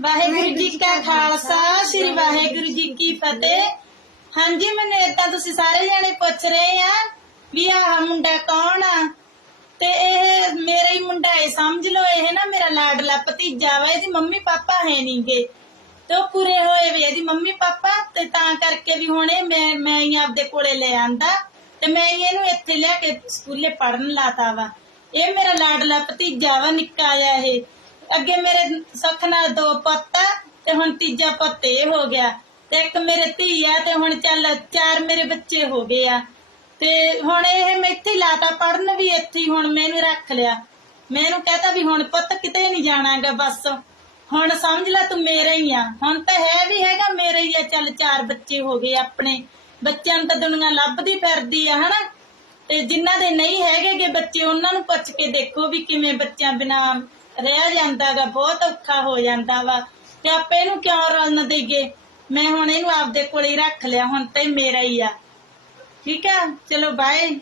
ਵਾਹਿਗੁਰੂ ਜੀ ਕਾ ਖਾਲਸਾ, ਸ੍ਰੀ ਵਾਹਿਗੁਰੂ ਜੀ ਕੀ ਫਤਿਹ। ਹਾਂਜੀ, ਮੈਨੂੰ ਏਦਾਂ ਤੁਸੀਂ ਸਾਰੇ ਜਾਣੇ ਪੁੱਛ ਰਹੇ ਆ ਵੀ ਆਹ ਮੁੰਡਾ ਕੌਣ ਆ? ਤੇ ਇਹ ਮੇਰਾ ਹੀ ਮੁੰਡਾ ਹੈ, ਸਮਝ ਲਓ, ਇਹ ਨਾ ਮੇਰਾ ਲਾਡਲਾ ਭਤੀਜਾ ਵਾ, ਇਹਦੀ ਮੰਮੀ ਪਾਪਾ ਹੈ ਨਹੀਂਗੇ ਤੇ ਉਹ ਪੂਰੇ ਹੋਏ ਵੇ ਇਹਦੀ ਮੰਮੀ ਪਾਪਾ, ਤੇ ਤਾਂ ਕਰਕੇ ਵੀ ਹੁਣ ਇਹ ਮੈਂ ਮੈਂ ਹੀ ਆਪਦੇ ਕੋਲੇ ਲੈ ਆਂਦਾ। ਤੇ ਮੈਂ ਹੀ ਇਹਨੂੰ ਇੱਥੇ ਲਿਆ ਕੇ ਸਕੂਲੇ ਪੜਨ ਲਾਤਾ ਵਾ। ਇਹ ਮੇਰਾ ਲਾਡਲਾ ਭਤੀਜਾ ਵਾ, ਨਿੱਕਾ ਜਿਹਾ ਇਹ। ਅੱਗੇ ਮੇਰੇ ਸੁੱਖ ਨਾਲ ਦੋ ਪੁੱਤ ਆ ਤੇ ਹੁਣ ਤੀਜਾ ਪੁੱਤ ਇਹ ਹੋ ਗਿਆ। ਤੇ ਇੱਕ ਮੇਰੇ ਧੀ ਆ ਤੇ ਹੁਣ ਚੱਲ ਚਾਰ ਮੇਰੇ ਬੱਚੇ ਹੋ ਗਏ ਆ। ਤੇ ਹੁਣ ਇਹ ਮੈਂ ਇੱਥੇ ਲਾਤਾ ਪੜਨ ਵੀ ਇੱਥੇ ਹੁਣ ਮੈਨੂੰ ਰੱਖ ਲਿਆ। ਮੈਨੂੰ ਕਹਤਾ ਵੀ ਹੁਣ ਪੁੱਤ ਕਿਤੇ ਨਹੀਂ ਜਾਣਾਗਾ ਬਸ। ਹੁਣ ਸਮਝ ਲੈ ਤੂੰ ਮੇਰਾ ਹੀ ਆ। ਹੁਣ ਤਾਂ ਹੈ ਵੀ ਹੈਗਾ ਮੇਰਾ ਹੀ ਆ, ਚੱਲ ਚਾਰ ਬੱਚੇ ਹੋ ਗਏ ਆਪਣੇ। ਬੱਚਿਆਂ ਨੂੰ ਤਾਂ ਦੁਨੀਆ ਲੱਭਦੀ ਫਿਰਦੀ ਆ, ਹਨਾ? ਤੇ ਜਿਨ੍ਹਾਂ ਦੇ ਨਹੀਂ ਹੈਗੇਗੇ ਬੱਚੇ, ਉਹਨਾਂ ਨੂੰ ਪੁੱਛ ਕੇ ਦੇਖੋ ਵੀ ਕਿਵੇਂ ਬੱਚਿਆਂ ਬਿਨਾ ਰਿਹਾ ਜਾਂਦਾਗਾ ਬਹੁਤ ਔਖਾ ਹੋ ਜਾਂਦਾ ਵਾ। ਤੇ ਆਪੇ ਇਹਨੂੰ ਕਿਉਂ ਰਲਣ ਦੇਗੇ ਮੈਂ ਹੁਣ ਇਹਨੂੰ ਆਪਦੇ ਕੋਲੇ ਹੀ ਰੱਖ ਲਿਆ, ਹੁਣ ਤੇ ਮੇਰਾ ਹੀ ਆ। ਠੀਕ ਆ? ਚਲੋ ਬਾਏ